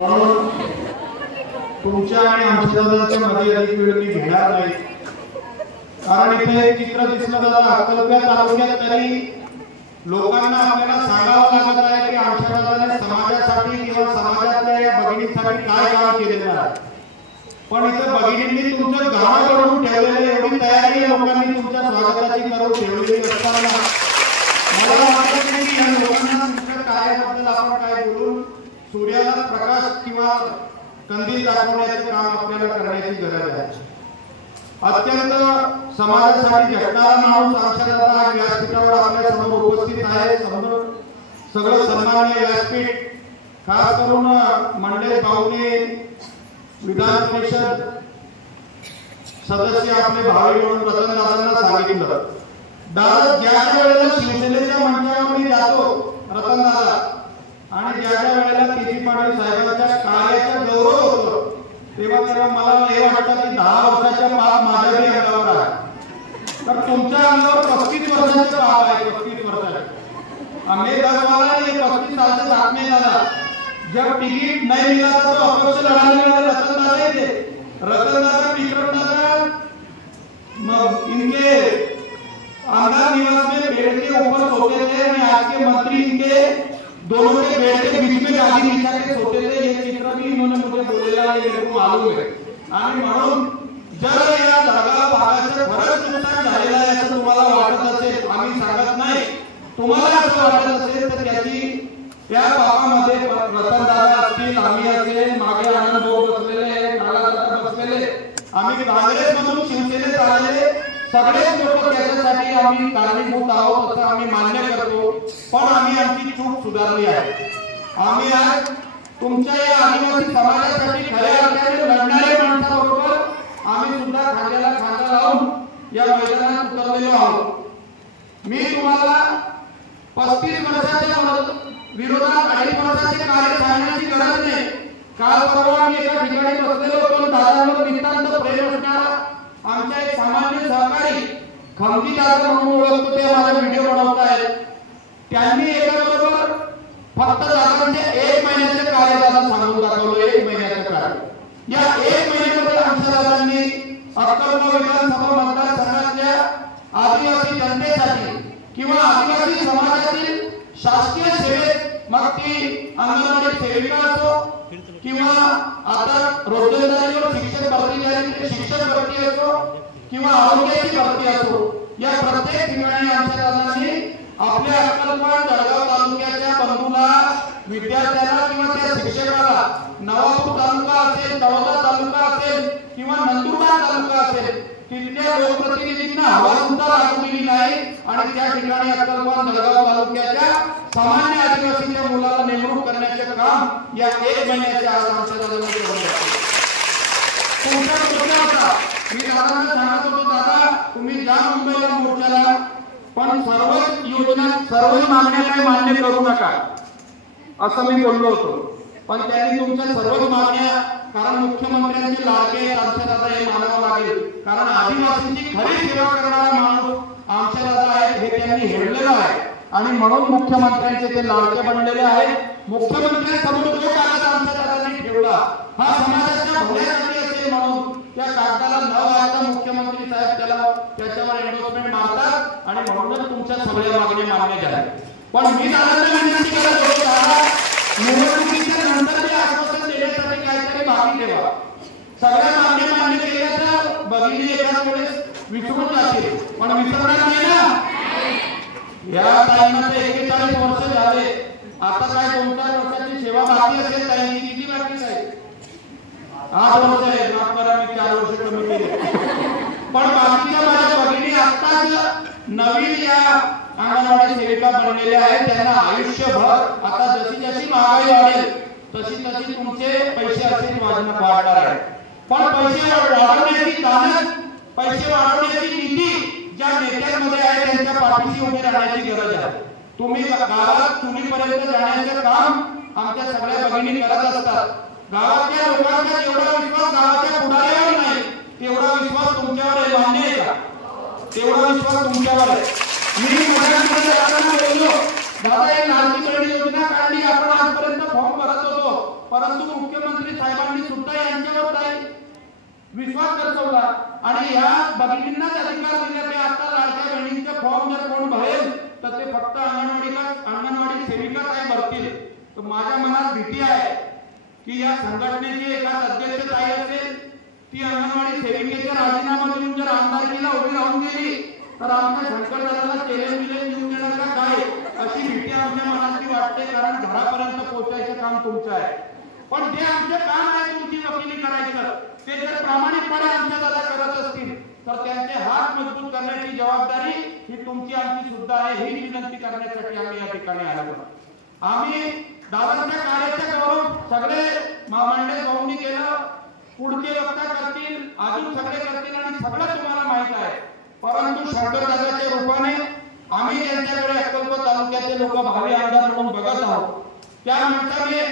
म्हणून तुमच्या आणि आमच्या दादाच्या मध्ये अधिक वेळ मी घेणार नाही, कारण इथे एक चित्र दिसलं दादा, अक्कलकोट तालुक्यात तरी लोकांना आपल्याला सांगावं लागत आहे की आमच्या दादाने समाजासाठी किंवा समाजातल्या या भगिनींसाठी काय काम केलेलं आहे. पण इथे भगिनींनी तुमचं गाणं करून ठेवलेलं, एवढी तयारी लोकांनी तुमच्या स्वागताची करून ठेवलेली असताना मला वाटत नाही की या लोकांना तुमच्या कार्याबद्दल आपण काय बोलून सूर्याला प्रकाश किंवा कंदील दाखवण्याचे काम आपल्याला करण्याची गरज आहे. अत्यंत समाजासाठी झटणारा माणूस आमच्या दादा व्यासपीठावर आपल्या समोर उपस्थित आहे. सगळं सन्माननीय व्यासपीठ, खास करून मंडळ पाहुणे, विधान परिषद सदस्य आपले भावी म्हणून रतन दादांना सांगितलं, दादा ज्या वेळेला शिवसेनेच्या मंचावर मी जातो रतन दादा, आणि ज्या वेळेला केजी पाटील साहेबांच्या कार्याचा गौरव होतो तेव्हा मला हे वाटतं की 10 वर्षाच्या पाप माझ्याही अंगावर आहे. तर तुमच्या अंगावर 35 वर्षाचे पाप आहे. 35 वर्षाचे आम्ही 10 वाला ये 35 साल से साथ में दादा, जब टिकट नहीं मिला था तो अपक्ष लड़ाने वाले रतन दादा थे. रतन दादा, विक्रम दादा, इनके आंध्र निवास में पेड़ के ऊपर सोते थे और आज के मंत्री इनके दोनों के बेड के बीच में गादी बिछा के सोते थे. ये चित्र भी इन्होंने मुझे बोलेला है, मेरे को मालूम है. आणि म्हणून जर या दर्गा भागाचं खरंच नुकसान झालेलं आहे असं तुम्हाला वाटत असेल, आम्ही सांगत नाही, तुम्हाला असं वाटत असेल तर त्याची त्या पापामध्ये रतन दादा असतील, आम्ही असेल, मागे आनंद भाऊ बसलेले, काळा बसलेले, आम्ही काँग्रेसमधून शिवसेनेत आलेले सगळेच लोक त्याच्यासाठी आम्ही कारणीभूत आहोत असं आम्ही मान्य करतो. पण आम्ही आमची चूक सुधारली आहे. आम्ही आज तुमच्या या आदिवासी समाजासाठी खऱ्या अर्थाने लढणाऱ्या माणसाबरोबर आम्ही सुद्धा खांद्याला खांदा लावून या मैदानात उतरलेलो आहोत. मी तुम्हाला 35 वर्षाच्या विरोधात 2.5 वर्षाचे कार्य सांगण्याची गरज नाही. काल परवा आम्ही एका ठिकाणी बसलेलो होतो, दादांवर नितांत प्रेम असणारा आमच्या एक सामान्य सहकारी खमजी दादा म्हणून ओळखतो, ते माझा व्हिडिओ बनवतायत. त्यांनी एकाबरोबर फक्त दादांचे 1 महिन्याचे कार्य दादा सांगून दाखवलं. 1 महिन्याचे कार्य. या 1 महिन्यामध्ये आमच्या दादांनी अक्कलकोट विधानसभा मतदारसंघातल्या आदिवासी जनतेसाठी किंवा आदिवासी समाजातील शासकीय सेवेत, मग ती अंगणवाडी सेविका असो किंवा आता रोजंदारीवर शिक्षक भरती असो किंवा आरोग्याची भरती असो, या प्रत्येक ठिकाणी आमच्या दादांनी आपल्या अक्कलकोट जळगाव तालुक्याच्या बंधूला, विद्यार्थ्याला किंवा त्या शिक्षकाला, नवापूर तालुका असेल, तळोदा तालुका असेल किंवा नंदुरबार तालुका असेल, तिथल्या लोकप्रतिनिधींना हवा सुद्धा लागू दिली नाही. आणि त्या ठिकाणी अक्कलकोट जळगाव तालुक्याच्या सामान्य आदिवासीच्या मुलाला नेमणूक करण्याचे काम या 1 महिन्याच्या आज आमच्या दादांनी केलं. तुमचा मुद्दा होता, मी दादांना सांगत होतो, दादा तुम्ही जा मुंबईला मोर्चाला, पण सर्व योजना, सर्व मागण्या काही मान्य करू नका असं मी बोललो होतो. पण त्यांनी तुमच्या सर्व मागण्या, कारण मुख्यमंत्र्यांची लाडके आमच्या दादा हे मानावं लागेल, कारण आदिवासींची खरी सेवा करणारा माणूस आमच्या दादा आहे हे त्यांनी हेरलेलं आहे. आणि म्हणून मुख्यमंत्र्यांचे ते लाडके बनलेले आहेत. मुख्यमंत्र्यांसमोर जो कागद आमच्या दादांनी ठेवला हा समाजाच्या भल्यासाठी असेल म्हणून त्या कागदाला न वाचता मुख्यमंत्री साहेब त्याच्यावर एंडोर्समेंट मारतात आणि म्हणूनच तुमच्या सगळ्या मागण्या मान्य झाल्या. पण मी दादांना विनंती करत होतो, दादा निवडणुकीच्या नंतर ते आश्वासन देण्यासाठी काहीतरी बाकी ठेवा. सगळ्या मागण्या मान्य केल्या तर भगिनी एकाच वेळेस विसरून जातील, पण विसरणार नाही ना. या टाइमला 41 वर्ष झाले, आता काय 2-4 वर्षाची सेवा बाकी असेल, त्यांनी किती बाकी आहे? 8 वर्ष आहे. माफ करा, मी 4 वर्ष कमी केले. पण बाकीच्या माझ्या भगिनी आताच नवीन या अंगणवाडी सेविका बनलेल्या आहेत. त्यांना आयुष्यभर आता जशी जशी महागाई वाढेल तशी तशी तुमचे पैसे असेच वाढणार आहेत. पण पैसे वाढवण्याची कामच, पैसे वाढवण्याची नीती ज्या नेत्यांमध्ये आहे त्यांच्या पाठीशी उभी राहण्याची गरज आहे. तुम्ही गावात चुलीपर्यंत जाण्याचे काम आमच्या सगळ्या भगिनी करत असतात. गावातल्या लोकांचा जेवढा विश्वास गावाच्या पुढाऱ्यावर नाही तेवढा विश्वास तुमच्यावर आहे. मान्य आहे का? तेवढा विश्वास तुमच्यावर आहे. मी मराठीमध्ये दादांना बोललो, दादा एक लाडकी बहीण योजना काढली, आपण आजपर्यंत फॉर्म भरत होतो, परंतु मुख्यमंत्री साहेबांनी सुद्धा यांच्यावर काही विश्वास दर्शवला आणि या भगिनींनाच अधिकार दिले की आता लाडक्या बहिणींचे फॉर्म जर कोण भरेल तर ते फक्त अंगणवाडी सेविका काय भरतील. तर माझ्या मनात भीती आहे की या संघटनेची एखाद अध्यक्ष ताई असेल ती अंगणवाडी सेविकेचा राजीनामा देऊन जर आमदारकीला उभी राहून गेली तर आमच्या शंकरदादाला चॅलेंज देऊन देणार का काय, अशी भीती आमच्या मनात वाटते. कारण घरापर्यंत पोहोचायचं काम तुमचं आहे, पण जे आमचे काम आहे तुमची वकिली करायचं ते जर प्रामाणिकपणे आमच्या दादा करत असतील तर त्यांचे हात मजबूत करण्याची जबाबदारी ही तुमची आमची सुद्धा आहे. ही विनंती करण्यासाठी आम्ही या ठिकाणी आलो. आम्ही दादांच्या कार्याच्या गौरव सगळे मांडे भाऊंनी केलं, पुढचे वक्ता करतील, अजून सगळे करतील आणि सगळं तुम्हाला माहित आहे. परंतु शंकरदादाच्या रूपाने आम्ही त्यांच्याकडे अक्कलकोट तालुक्याचे लोक भावी आमदार म्हणून बघत आहोत. त्या माणसाने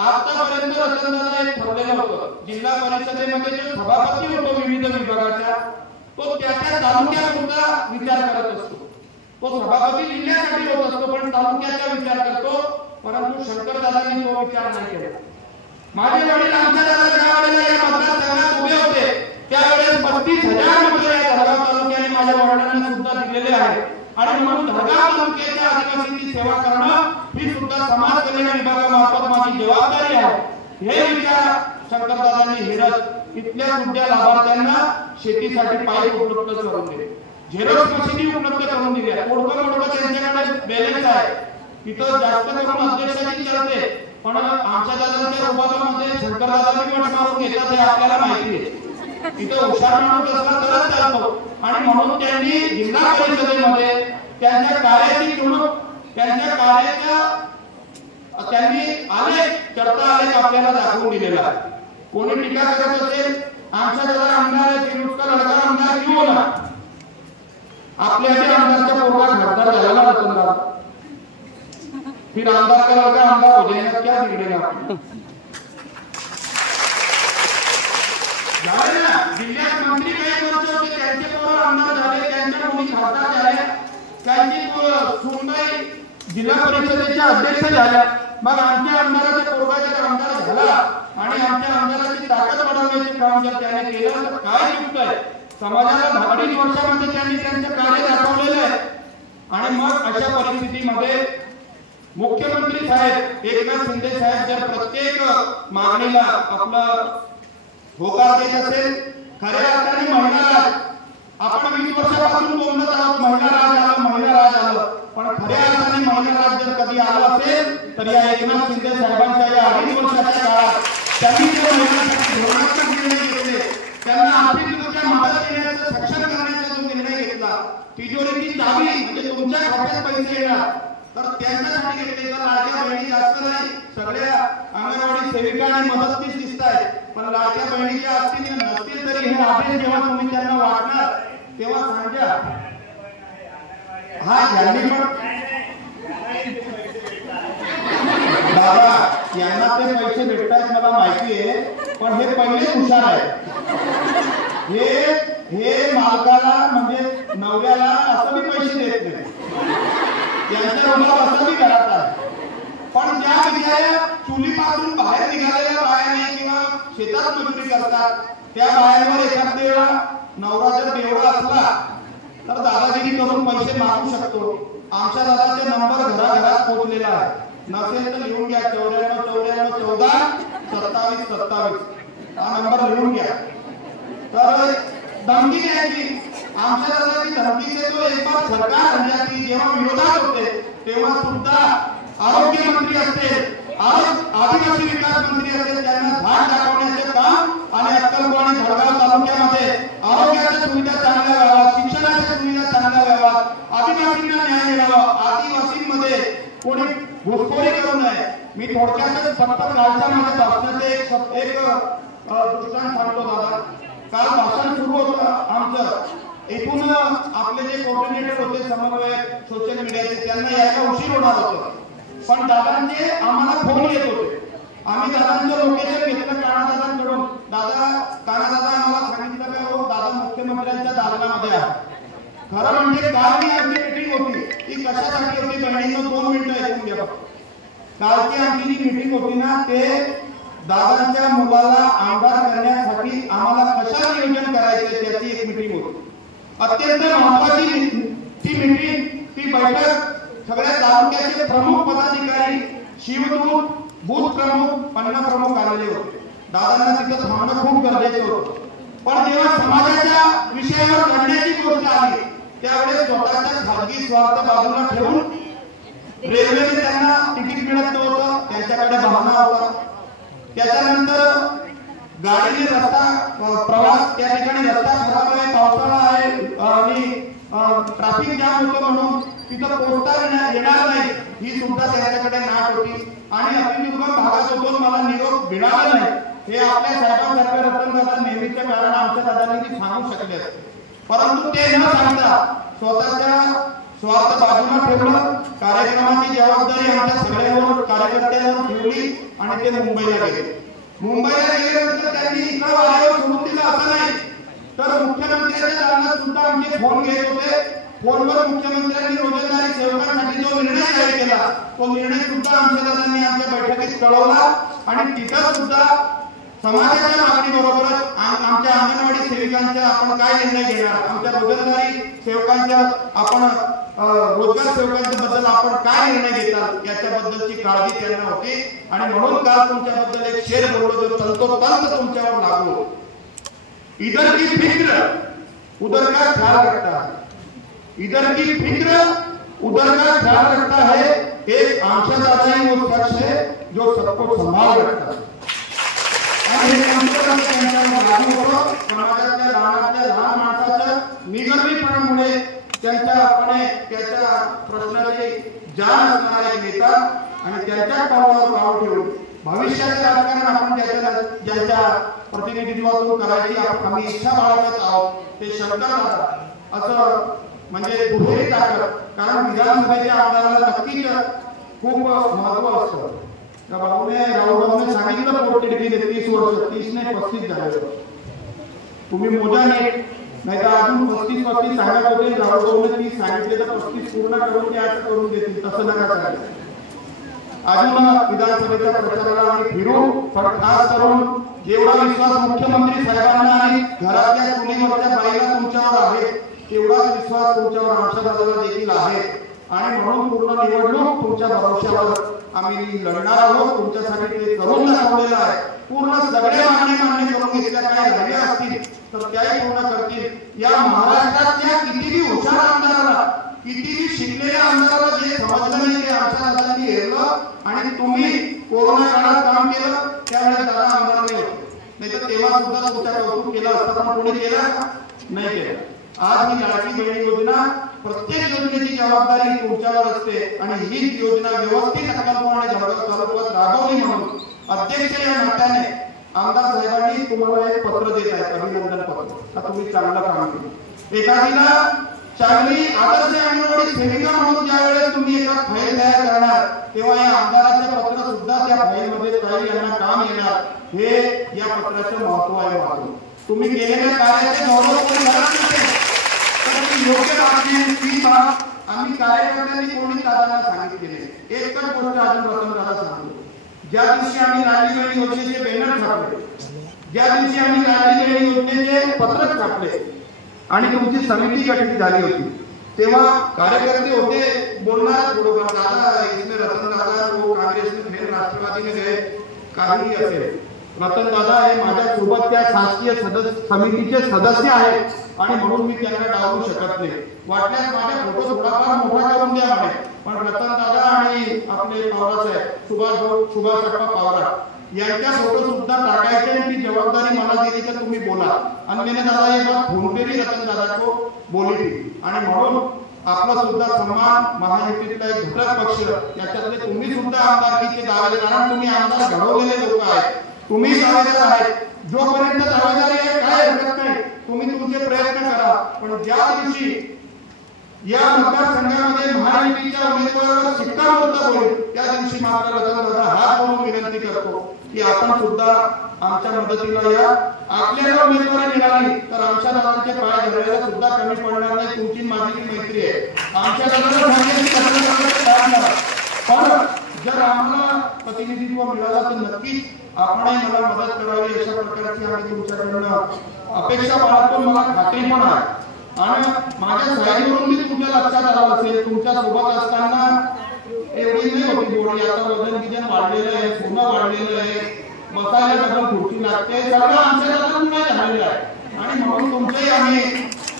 आतापर्यंत रतनदादा एक ठरलेलं होतं, जिल्हा परिषदेमध्ये जो सभापती होतो विविध विभागाच्या तो त्याच्या तालुक्यापुरता विचार करत असतो. तो सभापती जिल्ह्यासाठी होत असतो पण तालुक्याचा विचार करतो. परंतु शंकरदादांनी तो विचार नाही केला. माझे वडील आमच्या दादा ज्या वेळेला या मतदारसंघात उभे होते त्यावेळेस 35,000 मते या धडगाव तालुक्याने माझ्या वडिलांना सुद्धा दिलेले आहे आणि म्हणून धडगाव तालुक्याच्या आदिवासींची सेवा करणं ही सुद्धा समाज कल्याण विभागामार्फत माझी जबाबदारी आहे. हे विचार शंकरदादांनी हेरत इथल्या सुद्धा लाभार्थ्यांना शेतीसाठी पाईप उपलब्ध करून दिले, झेरॉक्स मशीनी उपलब्ध करून दिल्या. मोडकं त्यांच्याकडे बॅलन्स आहे, तिथं जास्त करून अध्यक्षाची चलते, पण आमच्या दादांच्या रुबाबामध्ये शंकरदादांनी पण मारून घेतात हे आपल्याला माहिती आहे. तिथं हुशार माणूस असला तरच चालतो आणि म्हणून त्यांनी जिल्हा परिषदेमध्ये त्यांच्या कार्याची किंमत त्यांच्या कार्याच्या त्यांनी आलेख चर्चा आलेख आपल्याला दाखवून दिलेला आहे. कोणी टीका करत असेल आमच्या दादा आमदार नुसता लढका आमदार किंवा ना आपल्या आमदारच्या पोरगा घरदार झालेला रतनदादा फिर आमदार का लड़का आमदार हो जाएगा क्या बिगड़ेगा. जिल्ह्यात मंत्री काही वर्ष होते त्यांचे पोरं आमदार झाले, त्यांच्या मुली खासदार झाल्या, त्यांची सुनबाई जिल्हा परिषदेच्या अध्यक्ष झाल्या. मग आमच्या आमदाराच्या पोरगा जर आमदार झाला आणि आमच्या आमदाराची ताकद वाढवण्याचे काम जर त्याने केलं तर काय चुकत आहे. समाजाला 2.5 वर्षामध्ये त्यांनी त्यांचं कार्य दाखवलेलं आहे. आणि मग अशा परिस्थितीमध्ये मुख्यमंत्री साहेब एकनाथ शिंदे साहेब जर प्रत्येक मागणीला आपलं होकार देत असेल, खऱ्या अर्थाने महिला आपण 20 वर्षापासून बोलत आहोत महिला राज आलं, पण खऱ्या अर्थाने महिला राज जर कधी आलं असेल तर या एकनाथ शिंदे साहेबांच्या या 2.5 वर्षाच्या काळात त्यांनी जे महिलांसाठी धोरणात्मक निर्णय घेतले, त्यांना आर्थिकदृष्ट्या मदत देण्याचा सक्षम करण्याचा जो निर्णय घेतला, तिजोरीची चावी म्हणजे तुमच्या खात्यात पैसे येणार तर त्यांच्यासाठी घेतले. तर लाडक्या बहिणी जास्त नाही, सगळ्या अंगणवाडी सेविका आणि मदतनीस दिसत आहेत, पण लाडक्या बहिणीच्या असतील नसतील तरी हे आदेश जेव्हा तुम्ही त्यांना वाटणार तेव्हा सांगा. हा यांनी पण दादा यांना ते पैसे भेटतात मला माहिती आहे, पण हे पहिले हुशार आहे. हे मालकाला म्हणजे नवऱ्याला असं मी पैसे देत नाही, त्यांच्या रुमाला असं मी घरात आहे. पण ज्या बिचाऱ्या चुलीपासून बाहेर निघालेल्या बाया नाही किंवा शेतात मजुरी करतात त्या बायांवर एखाद वेळा नवरा जर बेवडा असला तर दादागिरी करून पैसे मागू शकतो. आमच्या दादाचा नंबर घराघरात पोहोचलेला आहे, नसेल तर लिहून घ्या 94 14 27 27 हा नंबर लिहून घ्या. तर धमकी द्यायची आमच्या दादाची धमकी देतो. एक बार सरकार राज्याची जेव्हा विरोधात होते तेव्हा सुद्धा आरोग्य मंत्री असतील, आदिवासी विकास मंत्री असतील, त्यांना धाड दाखवण्याचे काम आणि अक्कलकोट आणि धडगाव तालुक्यामध्ये आरोग्याच्या सुविधा चांगल्या व्हाव्यात, शिक्षणाच्या सुविधा चांगल्या व्हाव्यात, आदिवासींना न्याय मिळावा, आदिवासींमध्ये कोणी घुसखोरी करू नये. मी थोडक्यातच फक्त कालच्या माझ्या भाषणाचे एक दृष्टांत सांगतो दादा. काल भाषण सुरू होतं आमचं, एकूण आपले जे कोऑर्डिनेटर होते समन्वयक सोशल मीडियाचे त्यांना यायला उशीर होणार होतं, पण दादांचे आम्हाला फोन येत होते. आम्ही दादांचं लोकेशन घेतलं कानादादांकडून. कानादादा आम्हाला सांगितलं का हो दादा मुख्यमंत्र्यांच्या दालनामध्ये आहे. खरं म्हणजे काल ही आमची मीटिंग होती, ती कशासाठी होती बहिणींना 2 मिनिटं ऐकून घ्या. कालची आमची जी मीटिंग होती ना ते दादांच्या मुलाला आमदार करण्यासाठी आम्हाला कशा नियोजन करायचे त्याची एक मीटिंग होती. अत्यंत महत्त्वाची ती मीटिंग, ती बैठक सगळ्या तालुक्याचे प्रमुख पदाधिकारी, शिवदूत, बूथ प्रमुख, पन्ना प्रमुख आलेले होते. दादांना तिथं थांबणं खूप गरजेचं होतं. पण जेव्हा समाजाच्या विषयावर लढण्याची गोष्ट आली त्यावेळेस स्वतःच्या खाजगी स्वार्थ बाजूला ठेवून रेल्वेने त्यांना तिकीट मिळत नव्हतं, त्यांच्याकडे बहाणा होता. त्याच्यानंतर गाडीने रस्ता प्रवास, त्या ठिकाणी रस्ता खराब आहे, पावसाळा आहे आणि ट्रॅफिक जाम होतो म्हणून तिथं पोहोचता येणार नाही ही सुद्धा त्यांच्याकडे नाट होती. आणि अतिदुर्गम भागात होतो, मला निरोप मिळाला नाही हे आपल्या साहेबांसारख्या रतनदादा नेहमीच्या कारण आमच्या दादांनी सांगू शकले असते. परंतु ते न सांगता स्वतःच्या स्वार्थ बाजूला ठेवलं. कार्यक्रमाची जबाबदारी आमच्या सगळ्यांवर कार्यकर्त्यांवर ठेवली आणि ते मुंबईला गेले. मुंबईला गेल्यानंतर त्यांनी इकडे वाऱ्यावर सोडून दिलं असं नाही, तर मुख्यमंत्र्यांच्या दारात सुद्धा आमचे फोन घेत होते. फोनवर मुख्यमंत्र्यांनी रोजंदारी सेवकांसाठी जो निर्णय जाहीर केला तो निर्णय सुद्धा आमच्या दादांनी आमच्या बैठकीत कळवला. आणि तिथं सुद्धा समाजाच्या मागणीबरोबरच आमच्या अंगणवाडी सेविकांच्या आपण काय निर्णय घेणार, आमच्या रोजंदारी सेवकांच्या आपण रोजगार सेवकांच्या बद्दल आपण काय निर्णय घेतात याच्याबद्दलची काळजी त्यांना होती. आणि म्हणून काल तुमच्याबद्दल एक शेर बोललो जो तंतोतंत तुमच्यावर लागू. इधर की फिक्र उधर का ख्याल रखता है, इधर की फिक्र उधर का ख्याल रखता है. एक आमचा दादा ही वो शख्स है जो सबको संभाल रखता है. आणि हे आमच्याकडे त्यांच्यावर लागू होतं. समाजातल्या लहान माणसाच्या निगर्वीपणामुळे त्यांच्यापणे त्याच्या प्रश्नाची जाण असणारा एक नेता आणि त्यांच्या पावलावर पाऊल ठेवून भविष्याचे राजकारण आपण ज्यांच्या प्रतिनिधित्वातून करायची आम्ही इच्छा बाळगत आहोत ते शंकर असं म्हणजे दुहेरी ताकद. कारण विधानसभेच्या आमदाराला नक्कीच खूप महत्व असतं. राहुलने सांगितलं पोटतिडकीने 30 वर्ष, 30 नाही 35 झाले. तुम्ही मोजा नीट, नाही तर अजून 35 सांगत होते. राहुलने 30 सांगितले तर 35 पूर्ण करून ते आज करून देतील, तसं नका करायला. अजून विधानसभेच्या प्रचाराला आम्ही फिरू, पण खास करून जेवढा विश्वास मुख्यमंत्री साहेबांना आणि घरातल्या चुलीवरच्या बाईला तुमच्यावर आहे तेवढाच विश्वास तुमच्यावर आमच्या दादाला देखील आहे. आणि म्हणून पूर्ण निवडणूक तुमच्या भरोश्यावर आम्ही लढणार आहोत. तुमच्यासाठी ते करून दाखवलेलं आहे. पूर्ण सगळ्या मागणी करून घेतल्या काय झाल्या असतील तर त्याही पूर्ण करतील. या महाराष्ट्रातल्या कितीही हुशार आमदाराला, कितीही शिकलेल्या आमदाराला जे समजलं नाही ते आमच्या दादांनी हेरलं. आणि तुम्ही कोरोना काळात काम केलं त्यावेळेस दादा आमदार नाही होते, नाही तर तेव्हा सुद्धा तुमच्या कौतुक केलं असतं. पण कोणी केलं नाही केलं. आज ही लाडकी बहीण योजना, प्रत्येक योजनेची जबाबदारी तुमच्यावर असते आणि ही योजना व्यवस्थित अक्कलकोट आणि जळगाव तालुक्यात राबवली म्हणून अध्यक्ष या नात्याने आमदार साहेबांनी तुम्हाला एक पत्र देत आहे, अभिनंदन पत्र. आता तुम्ही चांगलं काम केलं. एखादीला चांगली आदर्श अंगणवाडी सेविका म्हणून ज्यावेळेस तुम्ही एका फाईल तयार करणार तेव्हा या आमदाराचे पत्र सुद्धा त्या फाईलमध्ये काही यांना काम येणार. हे या पत्राचं महत्व आहे. तुम्ही केलेल्या कार्याचे गौरव कोणी करत नसेल तर योग्य बातमी ती आम्ही कार्यकर्त्यांनी कोणी दादांना सांगितलेले. एकच गोष्ट अजून रतनदादा सांगतो. ज्या दिवशी आम्ही लाडकी बहीण योजनेचे बॅनर छापले, ज्या दिवशी आम्ही लाडकी बहीण योजनेचे पत्रक छापले आणि तुमची समिती गठीत झाली होती तेव्हा कार्यकर्ते होते बोलणार थोडं दादा इसमें रतन दादा वो कांग्रेस में फिर राष्ट्रवादी में गए काही असेल. रतन दादा हे माझ्या सोबत त्या शासकीय समितीचे सदस्य आहेत आणि म्हणून मी त्यांना डावलू शकत नाही. वाटल्यास माझ्या फोटो थोडाफार मोठा करून द्या म्हणे, पण रतन दादा आणि आपले पवार साहेब सुभाष पवार यांच्या फोटो सुद्धा टाकायचे आणि ती जबाबदारी मला दिली तर तुम्ही बोला. आणि मैंने दादा एक बार फोन पे भी रतन दादा को बोली थी. आणि म्हणून आपला सुद्धा सन्मान महायुतीतला एक घटक पक्ष त्याच्यातले तुम्ही सुद्धा आमदारकीचे दावेदार, कारण तुम्ही आमदार घडवलेले लोक आहेत, तुम्ही दावेदार आहेत. जोपर्यंत दावेदारी आहे काय हरकत नाही, तुम्ही तुमचे प्रयत्न करा. पण ज्या दिवशी या मतदारसंघामध्ये महायुतीच्या उमेदवाराला शिक्कामोर्तब होईल त्या दिवशी मात्र रतनदादा हात जोडून विनंती करतो की आपण सुद्धा आमच्या मदतीला या. आपल्याला उमेदवारी मिळाली तर आमच्या दादांचे पाय धरायला सुद्धा कमी पडणार नाही. तुमची माझी मैत्री आहे. आमच्या दादाला सांगितलं पण जर आम्हाला प्रतिनिधित्व मिळालं तर नक्कीच आपणही मला मदत करावी अशा प्रकारची आम्ही तुमच्याकडनं अपेक्षा बाळगतो. मला खात्री पण आहे आणि माझ्या साईडवरून मी तुमच्या लक्षात आलं असेल, तुमच्या सोबत असताना एवढी नाही होती बोडी, आता वजन विजन वाढलेलं आहे, सोनं वाढलेलं आहे, बसायला डबल खुर्ची लागते, सगळं आमच्या हातात नाही झालेलं आहे आणि म्हणून तुमचंही आम्ही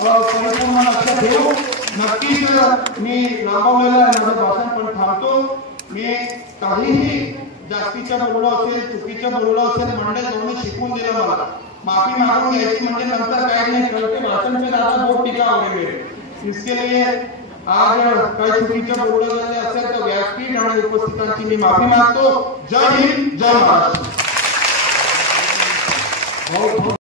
परिपूर्ण लक्ष ठेवू. नक्कीच मी लांबवलेलं आहे माझं भाषण, पण थांबतो. मी काहीही जास्तीच्या बोललो असेल, चुकीचं बोललो असेल, मंडळ दोन्ही शिकवून दिलं, मला माफी मागून घ्यायची, म्हणजे नंतर काही नाही करते भाषण पे ज्यादा बहुत टीका हो रही है. इसके लिए आज काही चुकीचं बोललं जाते असेल तर व्यासपीठ आणि उपस्थितांची मी माफी मागतो. जय हिंद, जय महाराष्ट्र.